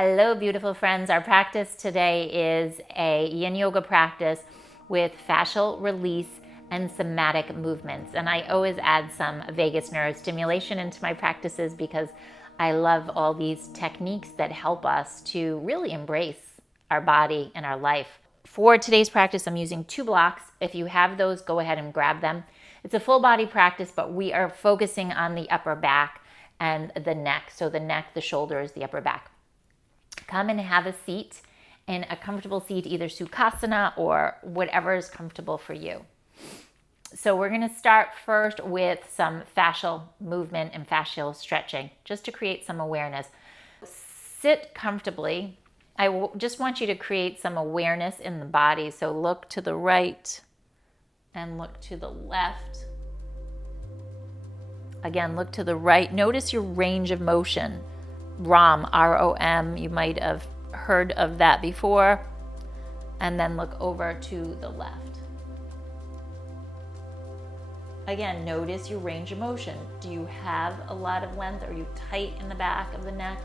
Hello, beautiful friends. Our practice today is a yin yoga practice with fascial release and somatic movements. And I always add some vagus nerve stimulation into my practices because I love all these techniques that help us to really embrace our body and our life. For today's practice, I'm using 2 blocks. If you have those, go ahead and grab them. It's a full body practice, but we are focusing on the upper back and the neck. So the neck, the shoulders, the upper back. Come and have a seat in a comfortable seat, either Sukhasana or whatever is comfortable for you. So we're going to start first with some fascial movement and fascial stretching, just to create some awareness. Sit comfortably. I just want you to create some awareness in the body. So look to the right and look to the left. Again, look to the right. Notice your range of motion. ROM, R-O-M, you might have heard of that before. And then look over to the left. Again, notice your range of motion. Do you have a lot of length? Are you tight in the back of the neck?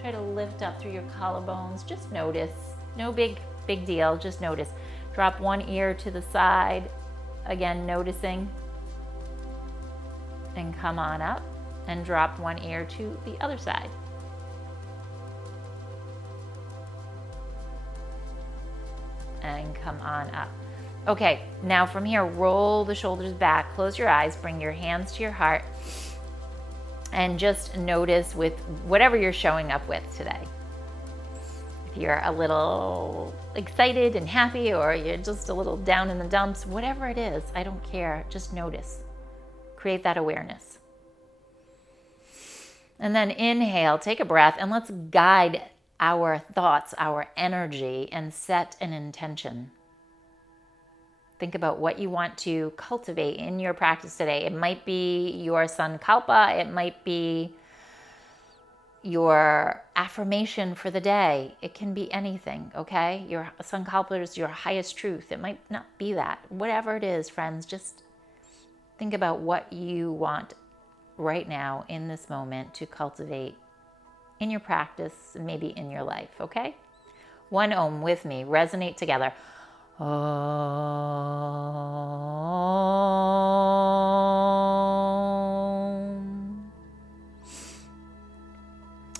Try to lift up through your collarbones. Just notice. No big deal, just notice. Drop one ear to the side. Again, noticing. And come on up and drop one ear to the other side. And come on up. Okay, now from here, roll the shoulders back, close your eyes, bring your hands to your heart, and just notice with whatever you're showing up with today. If you're a little excited and happy, or you're just a little down in the dumps, whatever it is, I don't care, just notice. Create that awareness. And then inhale, take a breath, and let's guide our thoughts, our energy, and set an intention. Think about what you want to cultivate in your practice today. It might be your sankalpa, it might be your affirmation for the day. It can be anything, okay? Your sankalpa is your highest truth. It might not be that. Whatever it is, friends, just think about what you want right now in this moment to cultivate in your practice, maybe in your life, okay? One Om with me, resonate together. Om.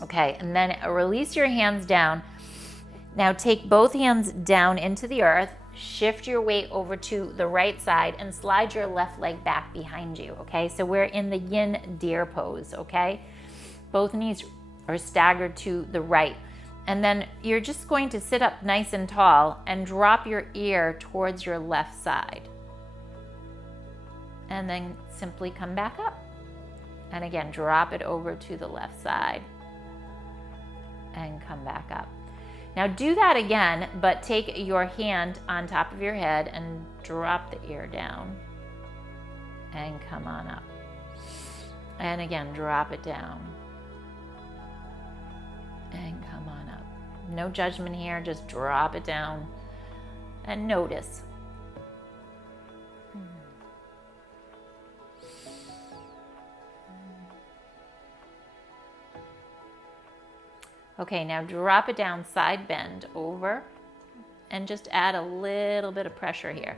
Okay, and then release your hands down. Now take both hands down into the earth, shift your weight over to the right side, and slide your left leg back behind you, okay? So we're in the yin deer pose, okay? Both knees are staggered to the right. And then you're just going to sit up nice and tall and drop your ear towards your left side. And then simply come back up. And again, drop it over to the left side and come back up. Now do that again, but take your hand on top of your head and drop the ear down and come on up. And again, drop it down and come on up. No judgment here, just drop it down and notice. Okay, now drop it down, side bend over, and just add a little bit of pressure here.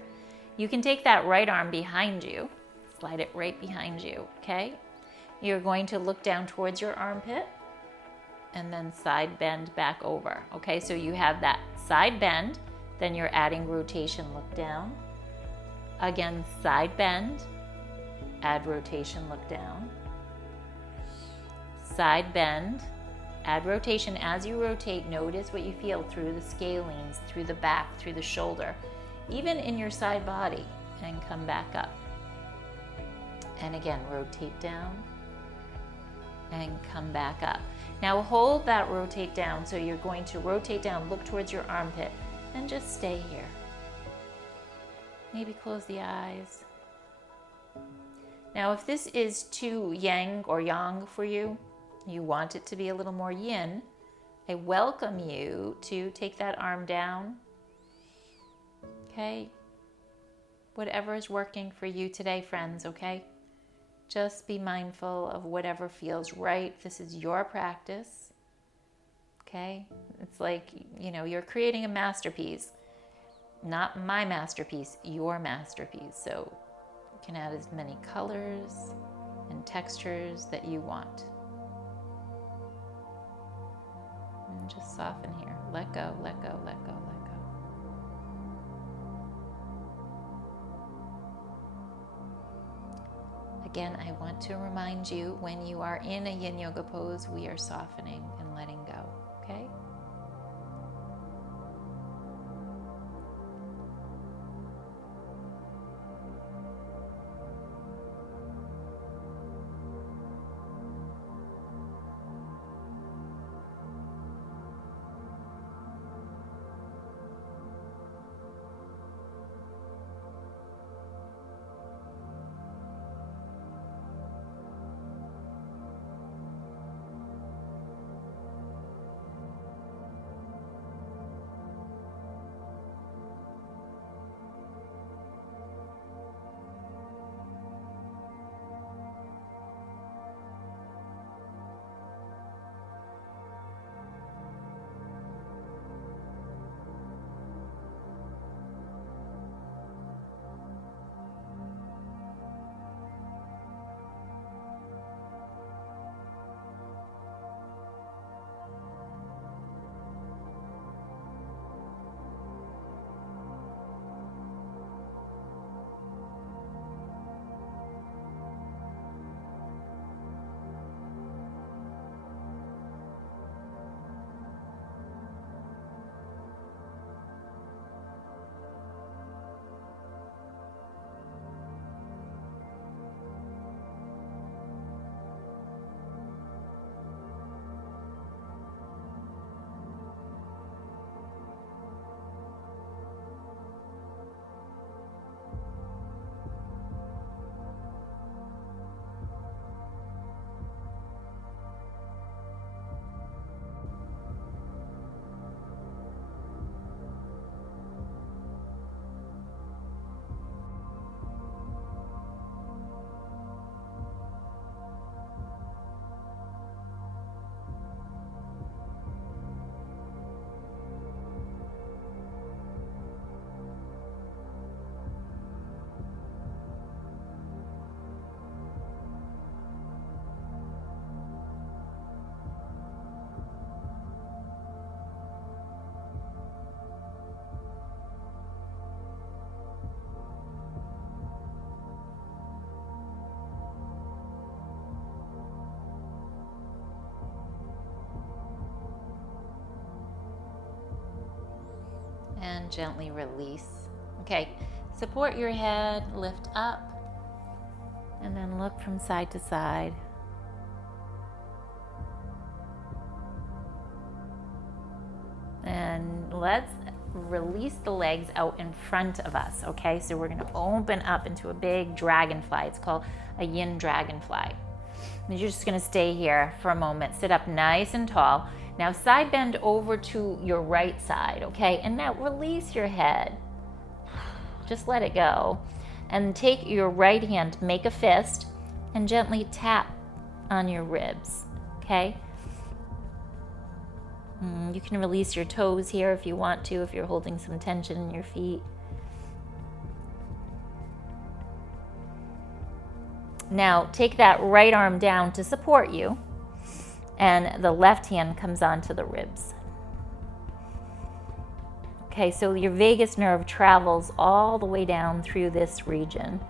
You can take that right arm behind you, slide it right behind you, okay? You're going to look down towards your armpit, and then side bend back over. Okay, so you have that side bend, then you're adding rotation, look down. Again, side bend, add rotation, look down. Side bend, add rotation. As you rotate, notice what you feel through the scalenes, through the back, through the shoulder, even in your side body, and come back up. And again, rotate down and come back up. Now hold that rotate down. So you're going to rotate down, look towards your armpit, and just stay here. Maybe close the eyes. Now if this is too yang or yang for you, you want it to be a little more yin, I welcome you to take that arm down. Okay? Whatever is working for you today, friends, okay? Just be mindful of whatever feels right. This is your practice. okay? It's like, you know, you're creating a masterpiece. Not my masterpiece, your masterpiece. So you can add as many colors and textures that you want. And just soften here. Let go, let go, let go, let go. Again, I want to remind you, when you are in a yin yoga pose, we are softening and letting go, okay? And gently release. Okay, support your head, lift up, and then look from side to side. And let's release the legs out in front of us, okay? So we're gonna open up into a big dragonfly. It's called a yin dragonfly. And you're just gonna stay here for a moment. Sit up nice and tall. Now side bend over to your right side, okay? And now release your head. Just let it go. And take your right hand, make a fist, and gently tap on your ribs, okay? You can release your toes here if you want to, if you're holding some tension in your feet. Now take that right arm down to support you, and the left hand comes onto the ribs. Okay, so your vagus nerve travels all the way down through this region.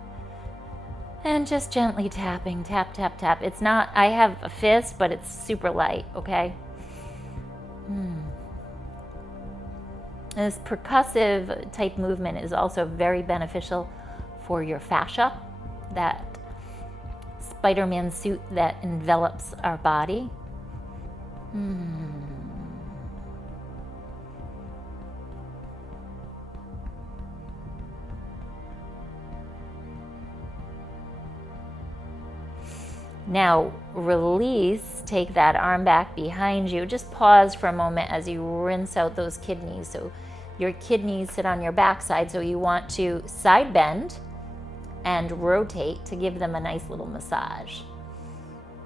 And just gently tapping, tap, tap, tap. It's not, I have a fist, but it's super light, okay? This percussive type movement is also very beneficial for your fascia, that Spider-Man suit that envelops our body. Now release, take that arm back behind you. Just pause for a moment as you rinse out those kidneys. So your kidneys sit on your backside, so you want to side bend and rotate to give them a nice little massage.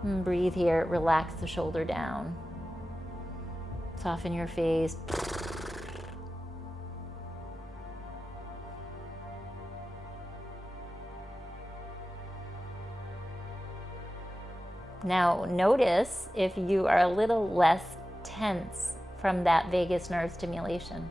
And breathe here, relax the shoulder down. Soften your face. Now notice if you are a little less tense from that vagus nerve stimulation.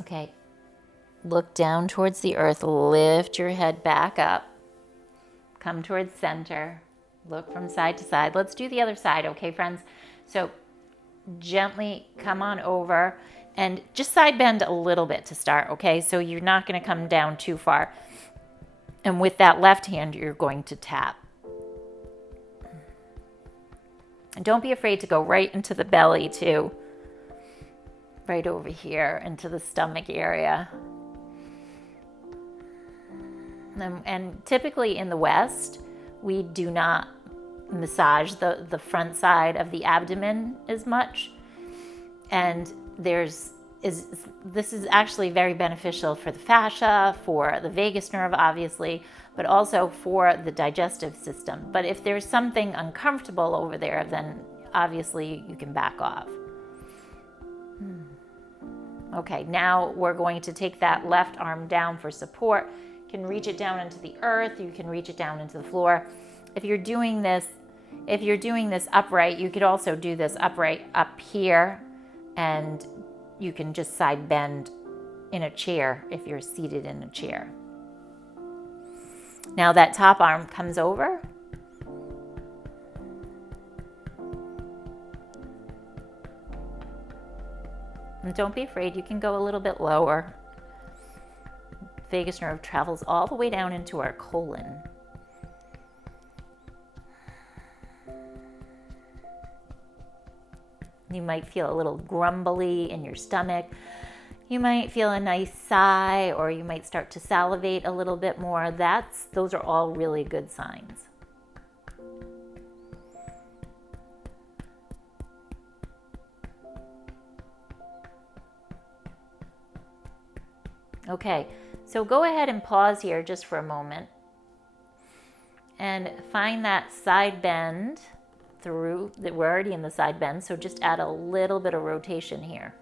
Okay, look down towards the earth, lift your head back up, come towards center, look from side to side. Let's do the other side, okay, friends? So gently come on over and just side bend a little bit to start, okay? So you're not going to come down too far. And with that left hand, you're going to tap. And don't be afraid to go right into the belly too. Right over here into the stomach area. And typically in the West, we do not massage the front side of the abdomen as much. And this is actually very beneficial for the fascia, for the vagus nerve, obviously, but also for the digestive system. But if there's something uncomfortable over there, then obviously you can back off. Okay, now we're going to take that left arm down for support. You can reach it down into the earth, you can reach it down into the floor. If you're doing this upright, you could also do this upright up here, and you can just side bend in a chair if you're seated in a chair. Now that top arm comes over. And don't be afraid, you can go a little bit lower. Vagus nerve travels all the way down into our colon. You might feel a little grumbly in your stomach. You might feel a nice sigh, or you might start to salivate a little bit more. Those are all really good signs. Okay, so go ahead and pause here just for a moment and find that side bend through. We're already in the side bend, so just add a little bit of rotation here.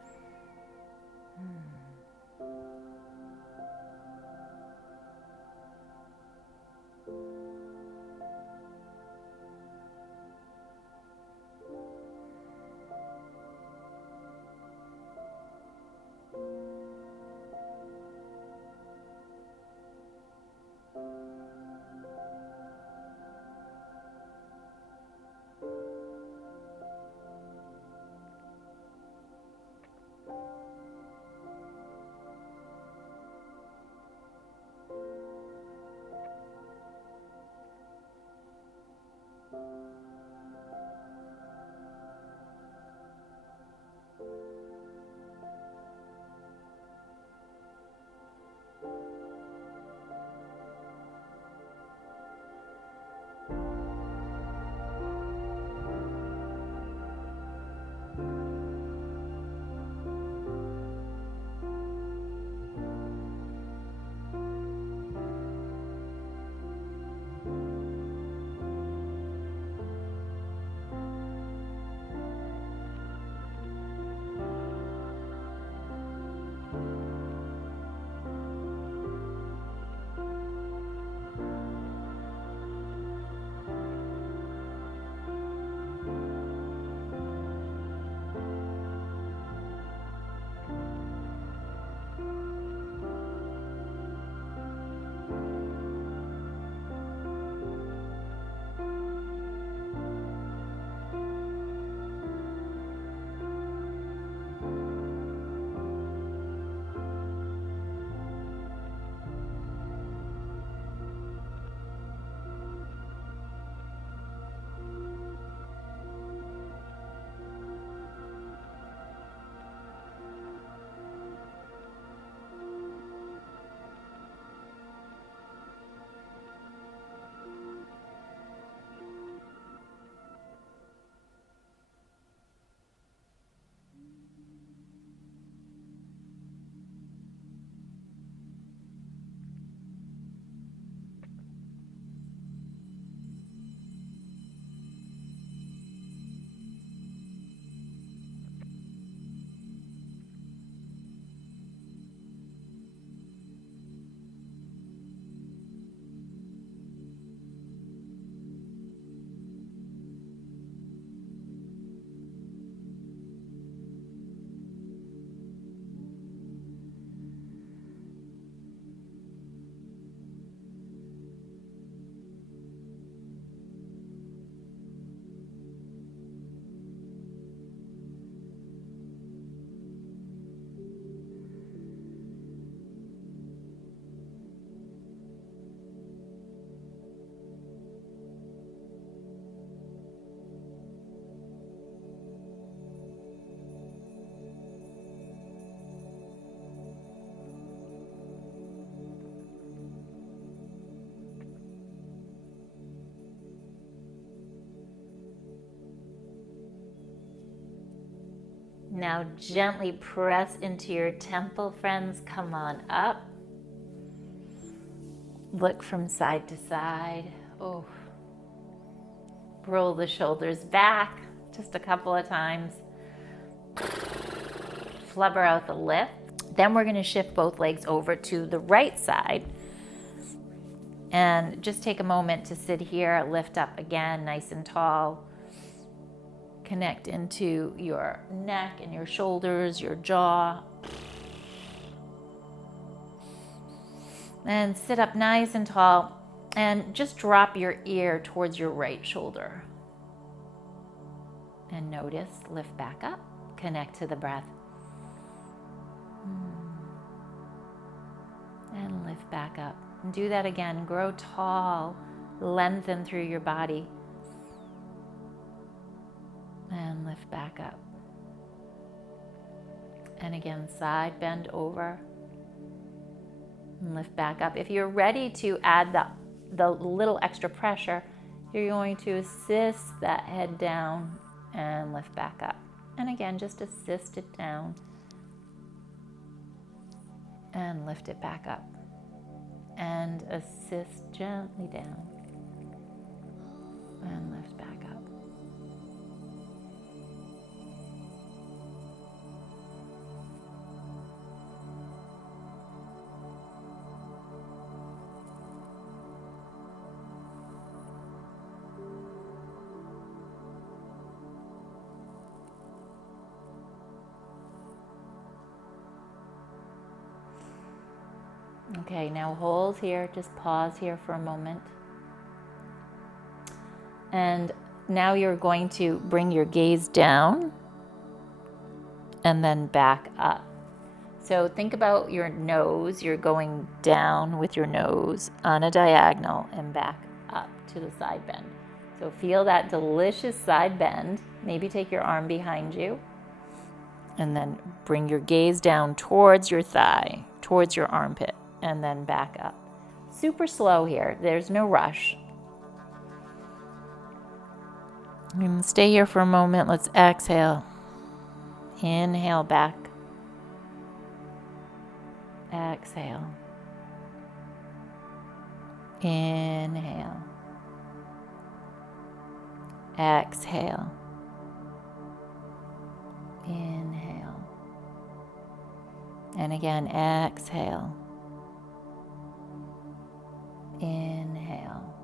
Now gently press into your temple, friends. Come on up. Look from side to side. Oh. Roll the shoulders back just a couple of times. Flubber out the lift. Then we're going to shift both legs over to the right side. And just take a moment to sit here, lift up again, nice and tall. Connect into your neck and your shoulders, your jaw. And sit up nice and tall. And just drop your ear towards your right shoulder. And notice, lift back up, connect to the breath. And lift back up. And do that again. Grow tall, lengthen through your body. And lift back up. And again, side bend over. And lift back up. If you're ready to add the little extra pressure, you're going to assist that head down and lift back up. And again, just assist it down and lift it back up. And assist gently down and lift back up. Okay, now hold here, just pause here for a moment. And now you're going to bring your gaze down and then back up. So think about your nose. You're going down with your nose on a diagonal and back up to the side bend. So feel that delicious side bend. Maybe take your arm behind you and then bring your gaze down towards your thigh, towards your armpit, and then back up. Super slow here. There's no rush. And stay here for a moment. Let's exhale. Inhale back. Exhale. Inhale. Exhale. Inhale. And again, exhale. Inhale.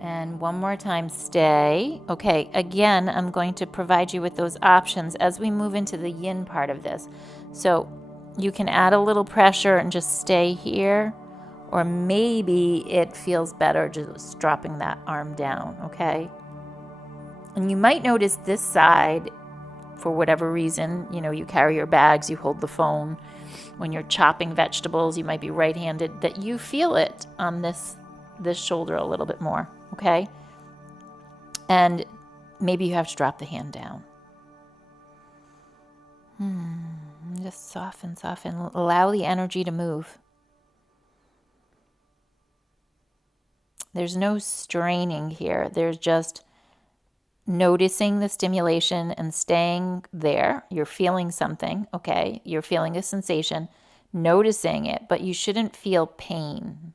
And one more time, stay. Okay, again, I'm going to provide you with those options as we move into the yin part of this. So you can add a little pressure and just stay here, or maybe it feels better just dropping that arm down, okay? And you might notice this side, for whatever reason, you carry your bags, you hold the phone. When you're chopping vegetables, you might be right-handed, that you feel it on this shoulder a little bit more, okay? And maybe you have to drop the hand down. Just soften. Allow the energy to move. There's no straining here. There's just noticing the stimulation and staying there. You're feeling something, okay? You're feeling a sensation, noticing it, but you shouldn't feel pain.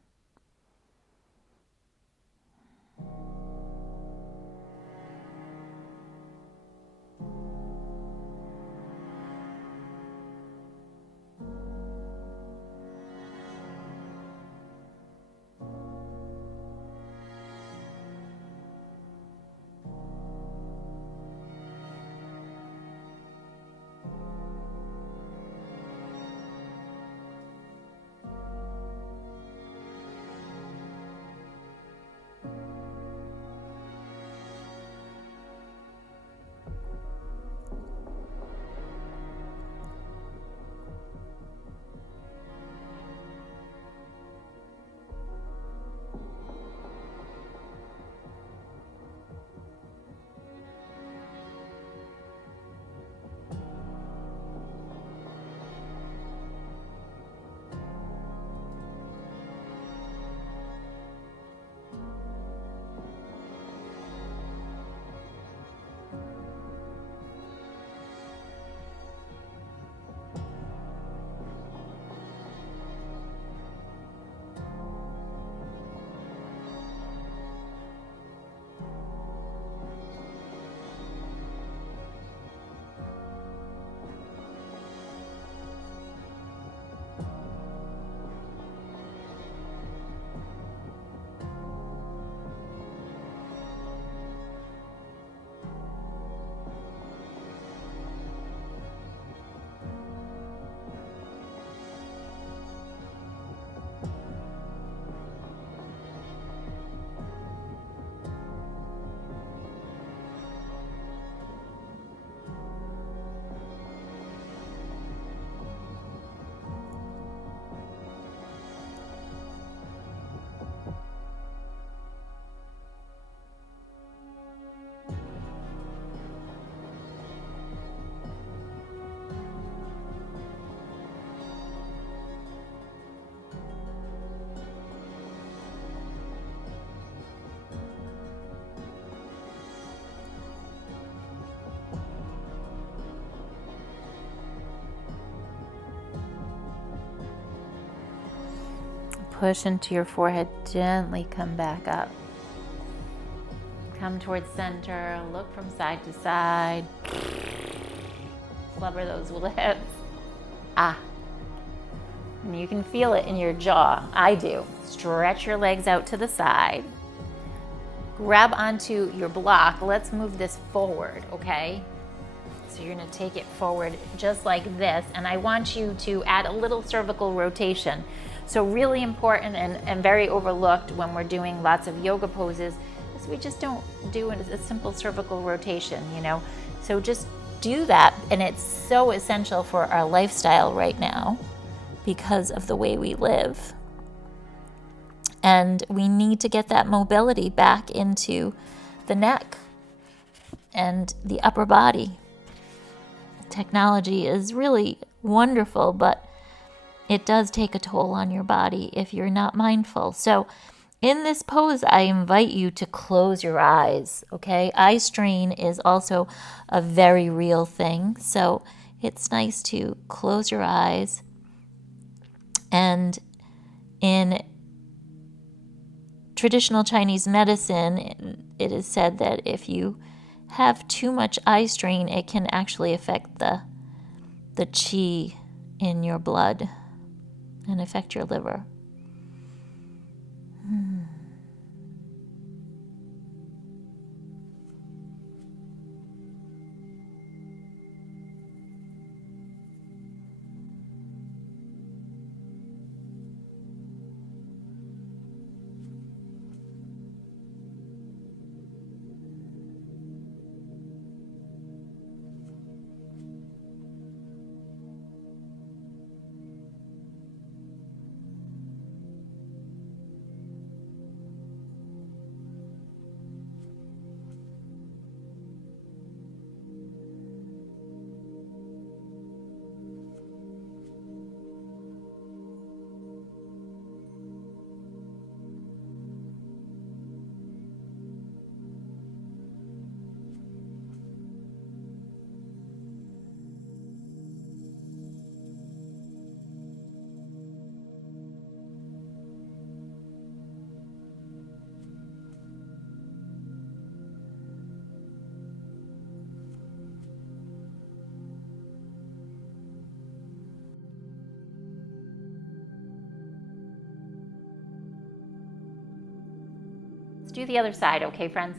push into your forehead, gently come back up. Come towards center, look from side to side. Blubber those lips. Ah. And you can feel it in your jaw. I do. Stretch your legs out to the side. Grab onto your block. Let's move this forward, okay? So you're gonna take it forward just like this, and I want you to add a little cervical rotation. So really important and very overlooked when we're doing lots of yoga poses is we just don't do a simple cervical rotation, you know? So just do that, and it's so essential for our lifestyle right now because of the way we live. And we need to get that mobility back into the neck and the upper body. Technology is really wonderful, but it does take a toll on your body if you're not mindful. So in this pose, I invite you to close your eyes, okay? Eye strain is also a very real thing. So it's nice to close your eyes. And in traditional Chinese medicine, it is said that if you have too much eye strain, it can actually affect the qi in your blood and affect your liver. Let's do the other side, okay, friends?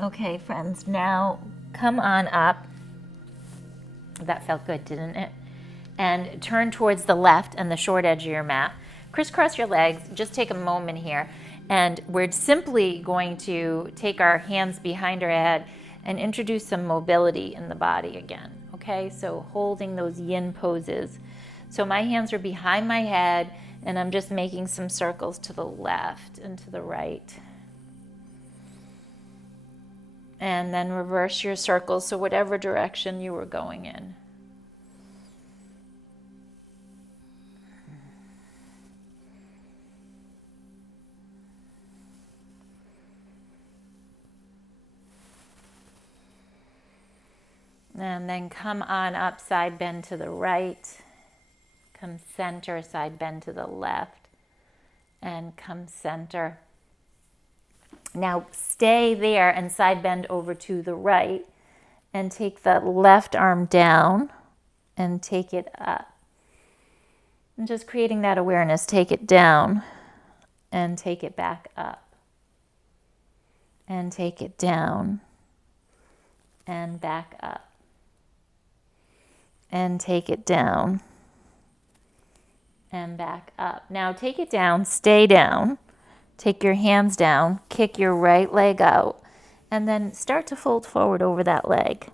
Okay, friends, now come on up. That felt good, didn't it? and turn towards the left and the short edge of your mat. Crisscross your legs. Just take a moment here, and we're simply going to take our hands behind our head and introduce some mobility in the body again. Okay, so holding those yin poses. So my hands are behind my head, and I'm just making some circles to the left and to the right. And then reverse your circles, so whatever direction you were going in. And then come on up, side bend to the right. Come center, side bend to the left. And come center. Now stay there and side bend over to the right. And take the left arm down and take it up. And just creating that awareness, take it down and take it back up. And take it down and back up. And take it down and back up. Now take it down, stay down, take your hands down, kick your right leg out, and then start to fold forward over that leg.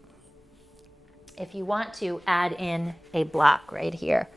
If you want to, add in a block right here.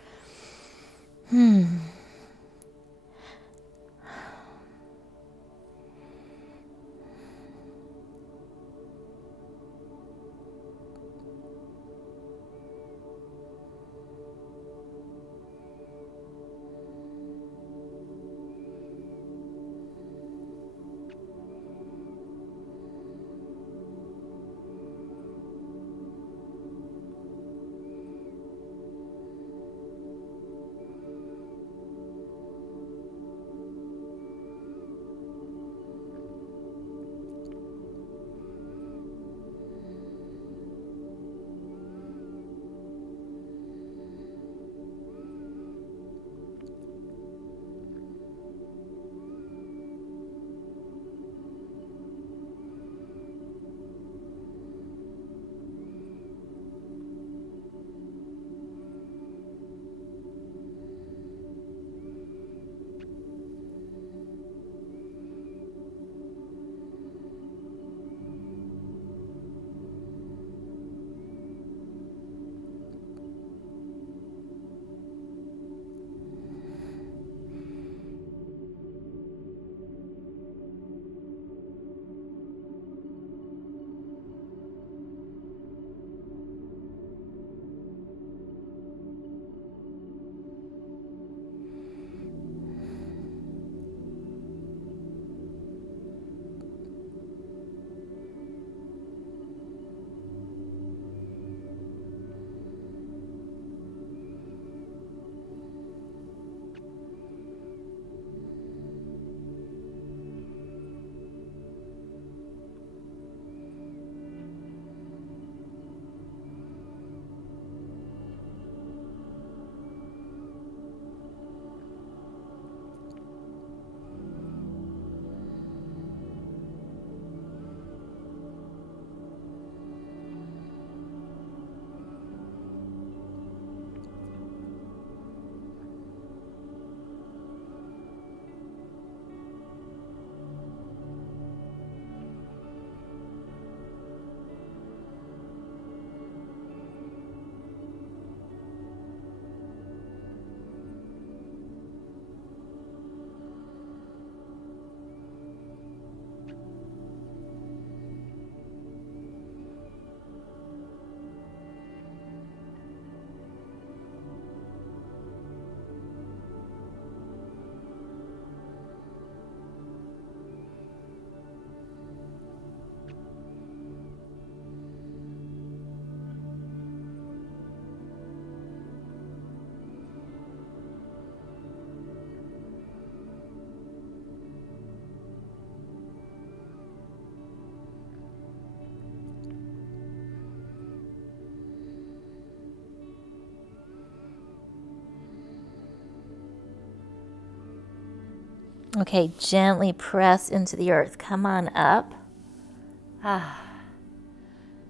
Okay, gently press into the earth. Come on up.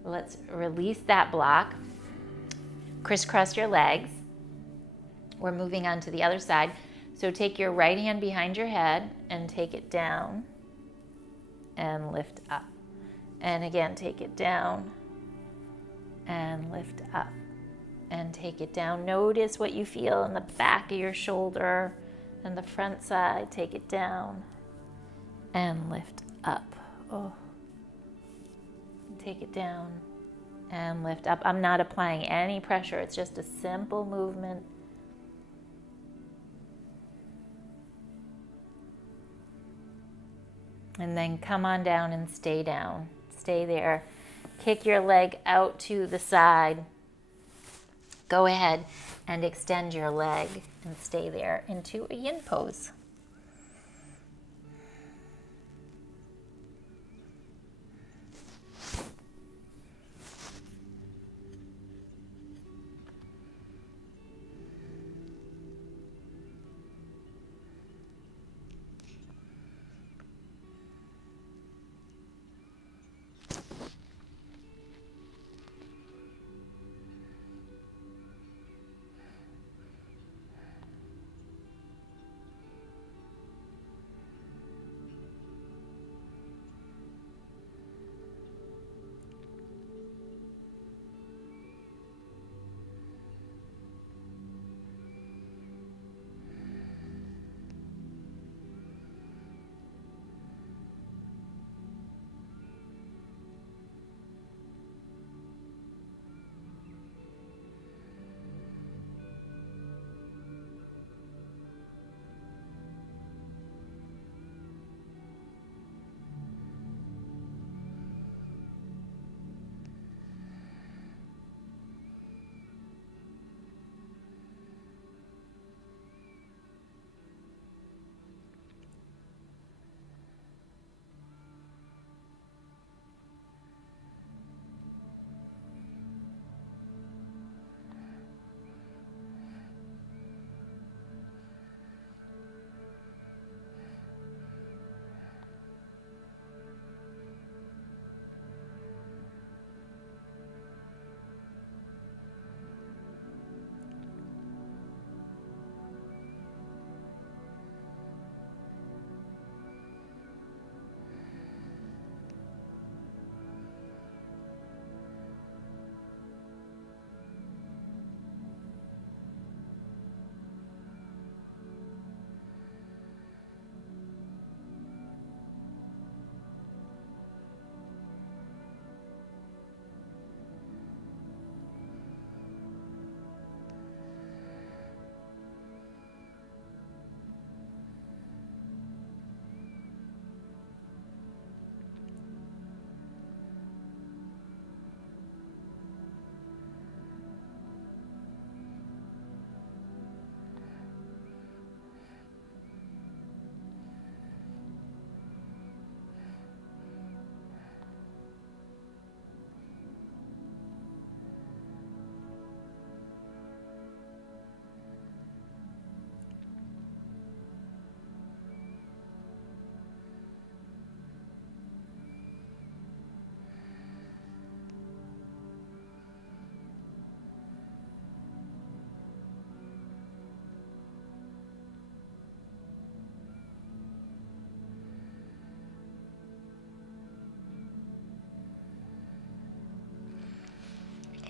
Let's release that block. Crisscross your legs. We're moving on to the other side. So take your right hand behind your head and take it down and lift up. And again, take it down and lift up and take it down. Notice what you feel in the back of your shoulder and the front side. Take it down and lift up. Oh. Take it down and lift up. I'm not applying any pressure. It's just a simple movement. And then come on down and stay down. Stay there. Kick your leg out to the side. Go ahead and extend your leg and stay there into a yin pose.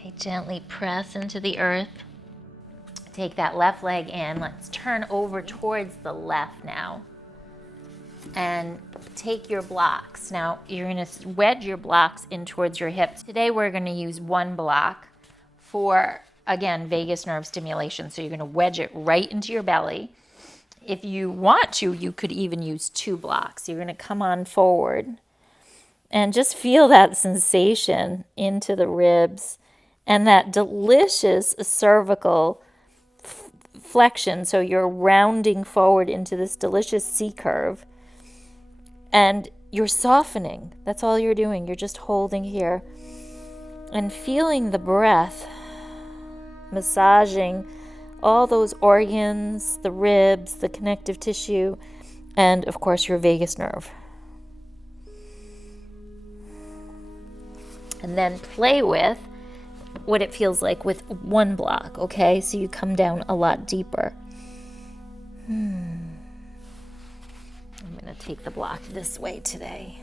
Okay, gently press into the earth. Take that left leg in. Let's turn over towards the left now. And take your blocks. Now, you're going to wedge your blocks in towards your hips. Today, we're going to use one block for, again, vagus nerve stimulation. So you're going to wedge it right into your belly. If you want to, you could even use two blocks. You're going to come on forward and just feel that sensation into the ribs and that delicious cervical flexion. So you're rounding forward into this delicious C curve. And you're softening. That's all you're doing. You're just holding here and feeling the breath, massaging all those organs, the ribs, the connective tissue, and of course your vagus nerve. And then play with what it feels like with one block, okay? So you come down a lot deeper. I'm going to take the block this way today.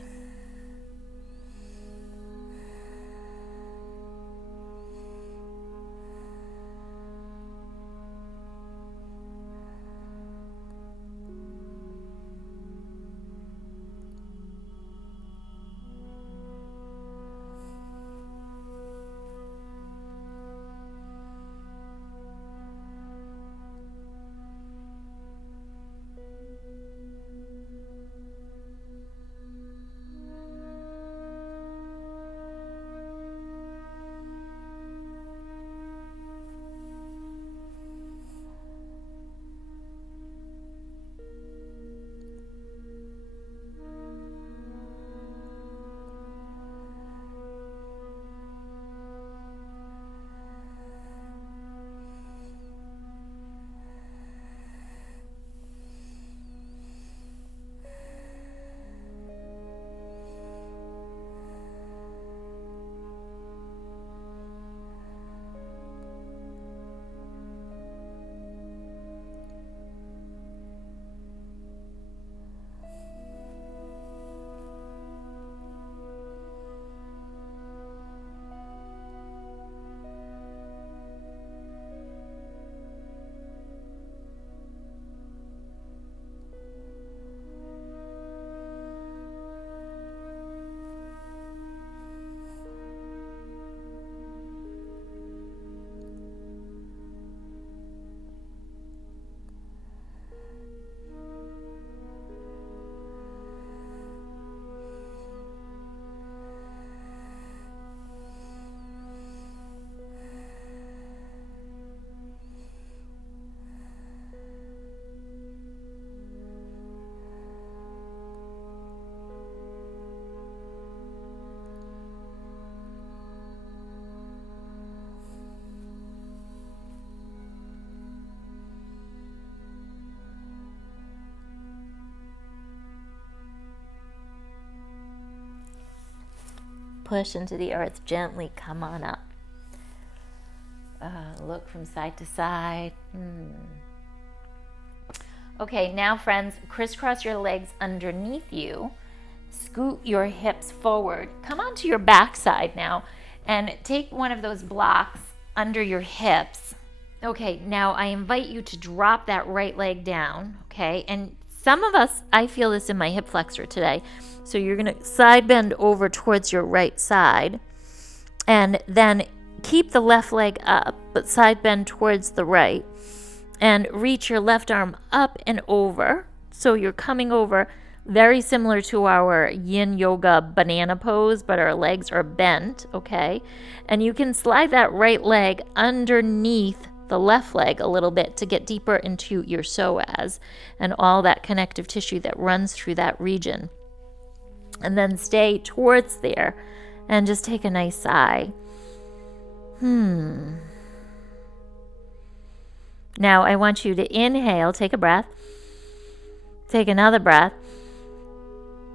Push into the earth gently. Come on up. Look from side to side. Okay, now friends, crisscross your legs underneath you. Scoot your hips forward. Come onto your backside now and take one of those blocks under your hips. Okay, now I invite you to drop that right leg down, okay? And some of us, I feel this in my hip flexor today. So you're going to side bend over towards your right side and then keep the left leg up, but side bend towards the right and reach your left arm up and over. So you're coming over very similar to our yin yoga banana pose, but our legs are bent, okay? And you can slide that right leg underneath the left leg a little bit to get deeper into your psoas and all that connective tissue that runs through that region. And then stay towards there and just take a nice sigh. Now I want you to inhale, take a breath, take another breath,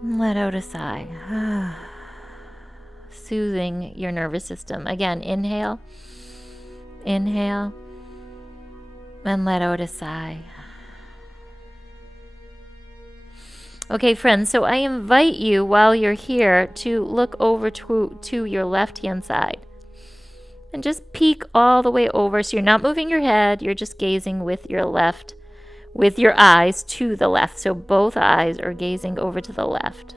and let out a sigh. Soothing your nervous system. Again, inhale, and let out a sigh. Okay, friends, so I invite you while you're here to look over to your left-hand side. And just peek all the way over. So you're not moving your head, you're just gazing with your eyes to the left. So both eyes are gazing over to the left.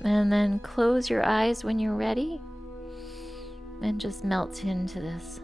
And then close your eyes when you're ready and just melt into this.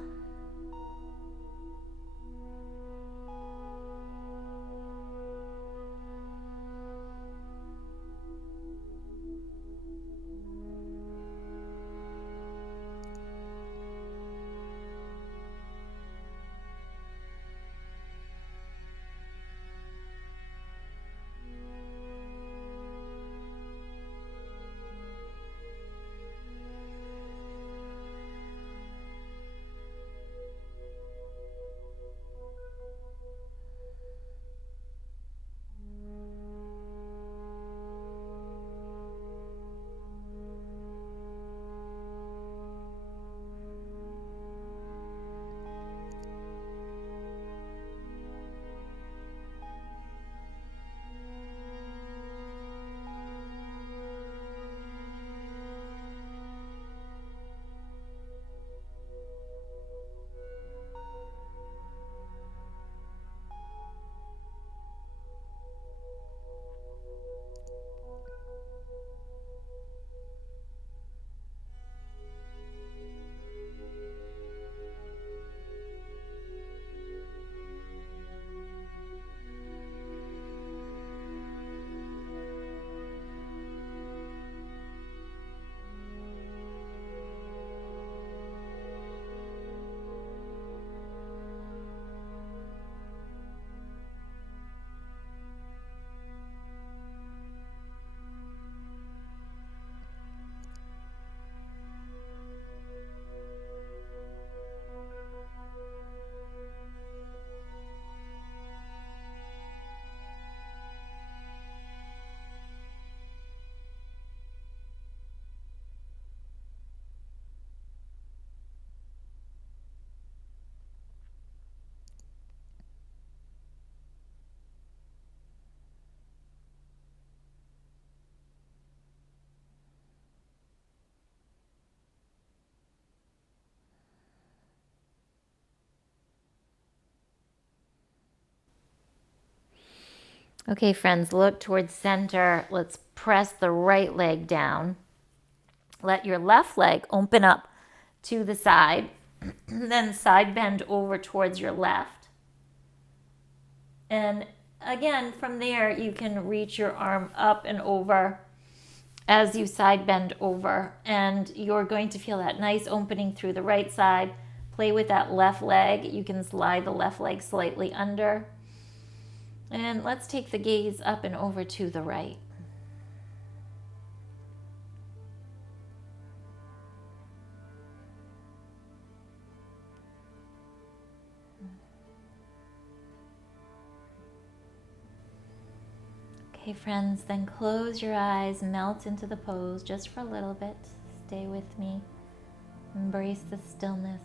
Okay, friends, look towards center. Let's press the right leg down. Let your left leg open up to the side. Then side bend over towards your left. And again, from there, you can reach your arm up and over as you side bend over. And you're going to feel that nice opening through the right side. Play with that left leg. You can slide the left leg slightly under. And let's take the gaze up and over to the right. Okay, friends, then close your eyes, melt into the pose just for a little bit. Stay with me. Embrace the stillness.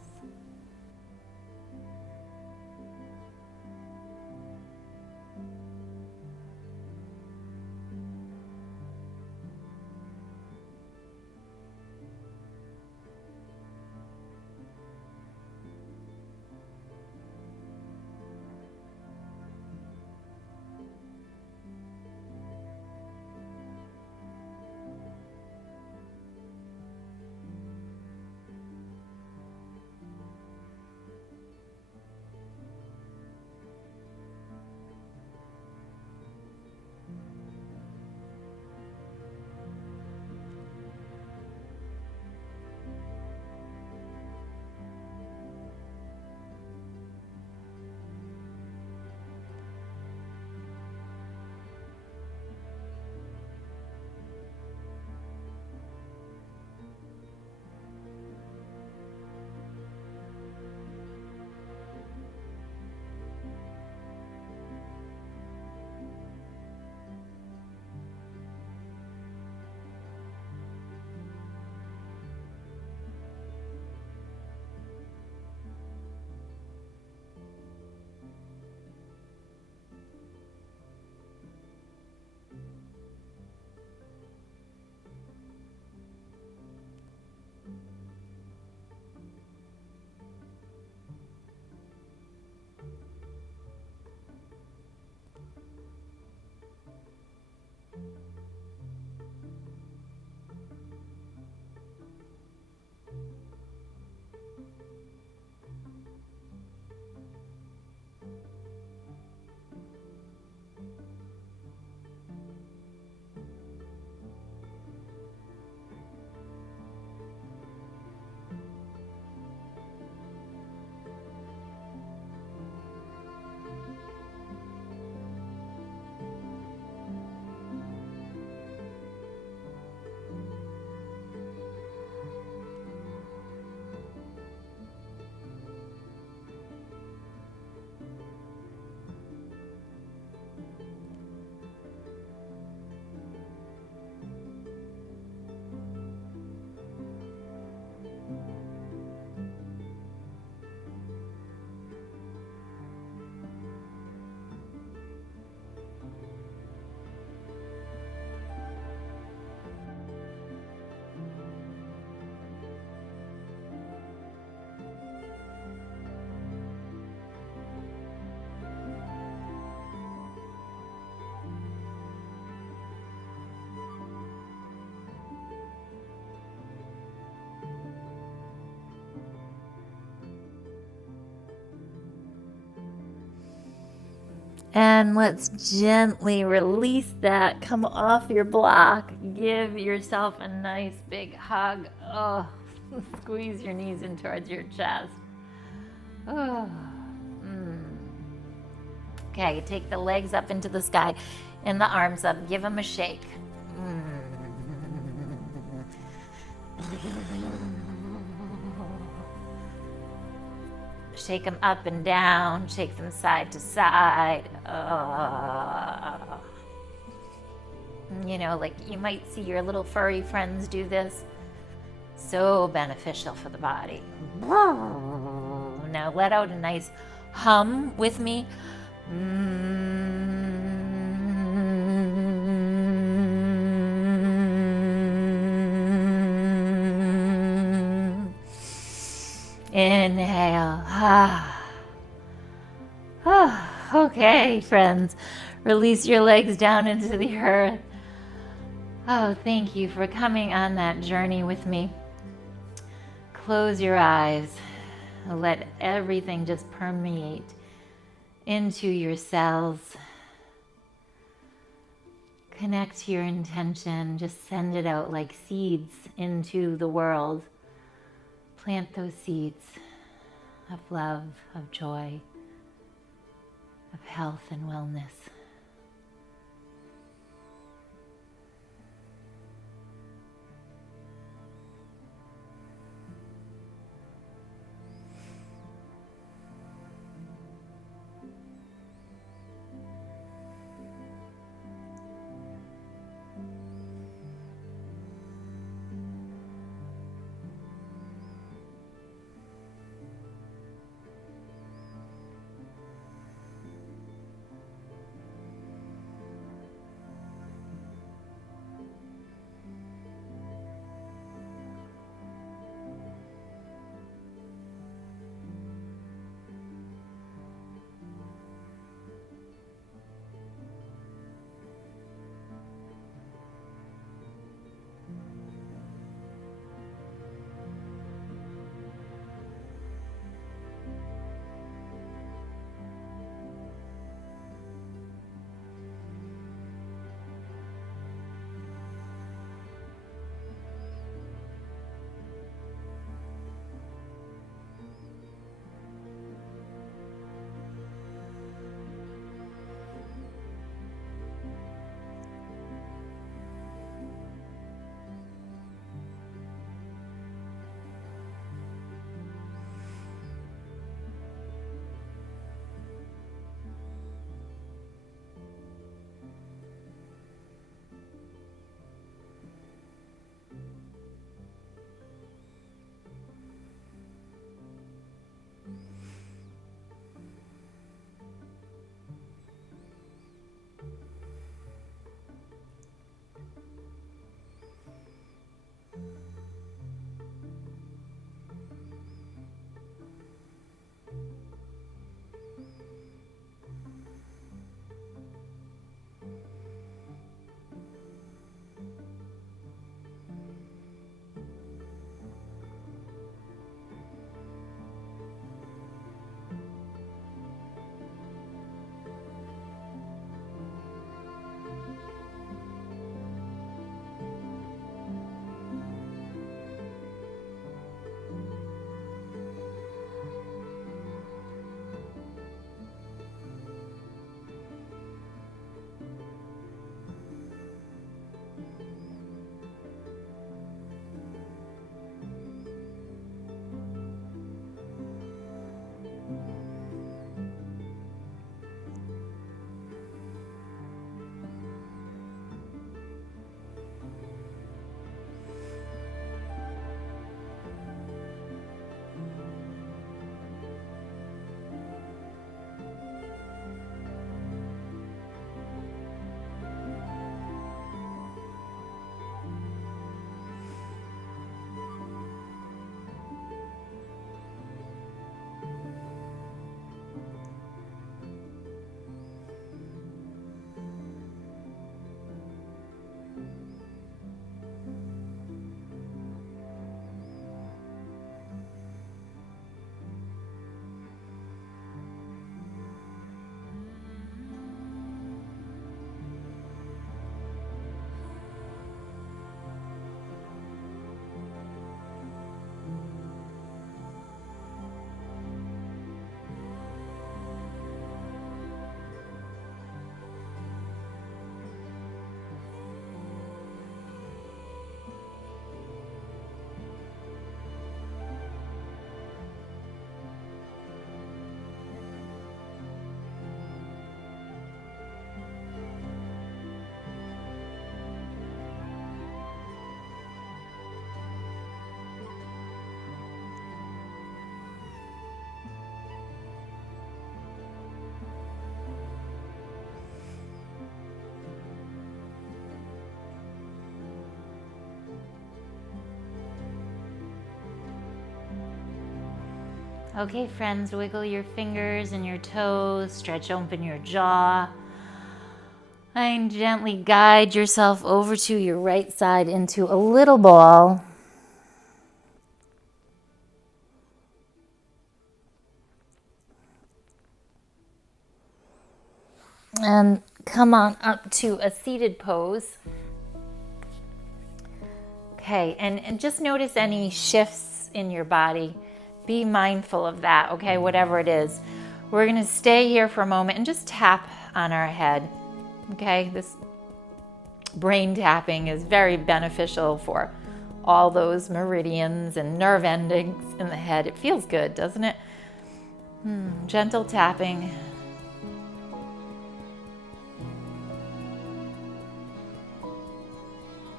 And let's gently release that. Come off your block. Give yourself a nice big hug. Oh, squeeze your knees in towards your chest. Oh. Okay, take the legs up into the sky and the arms up. Give them a shake. Shake them up and down. Shake them side to side. You know, like you might see your little furry friends do this. So beneficial for the body. Now let out a nice hum with me. Inhale. Okay, friends. Release your legs down into the earth. Oh, thank you for coming on that journey with me. Close your eyes. Let everything just permeate into your cells. Connect to your intention. Just send it out like seeds into the world. Plant those seeds of love, of joy, of health and wellness. Okay, friends, wiggle your fingers and your toes, stretch open your jaw. And gently guide yourself over to your right side into a little ball. And come on up to a seated pose. Okay, and just notice any shifts in your body. Be mindful of that, okay, whatever it is. We're gonna stay here for a moment and just tap on our head, okay? This brain tapping is very beneficial for all those meridians and nerve endings in the head. It feels good, doesn't it? Gentle tapping.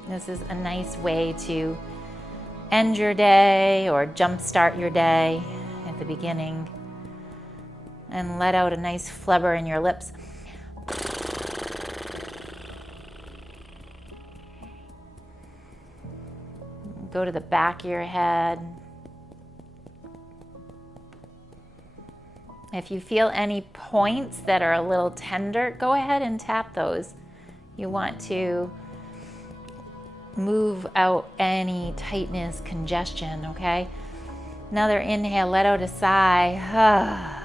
This is a nice way to end your day or jumpstart your day at the beginning. And let out a nice flubber in your lips. Go to the back of your head. If you feel any points that are a little tender, go ahead and tap those. You want to move out any tightness, congestion, okay? Another inhale, let out a sigh.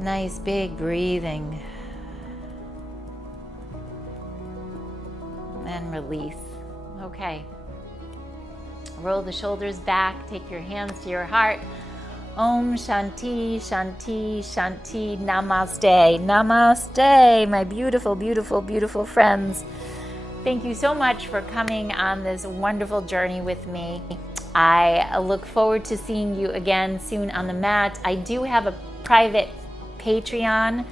Nice big breathing. And release. Okay. Roll the shoulders back, take your hands to your heart. Om Shanti, Shanti, Shanti, Namaste. Namaste, my beautiful, beautiful, beautiful friends. Thank you so much for coming on this wonderful journey with me. I look forward to seeing you again soon on the mat. I do have a private Patreon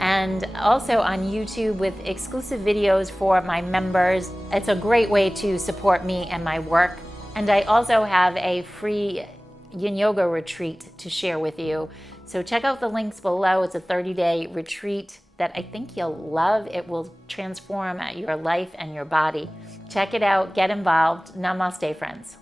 and also on YouTube with exclusive videos for my members. It's a great way to support me and my work. And I also have a free Yin Yoga retreat to share with you. So check out the links below. It's a 30-day retreat that I think you'll love. It will transform your life and your body. Check it out. Get involved. Namaste, friends.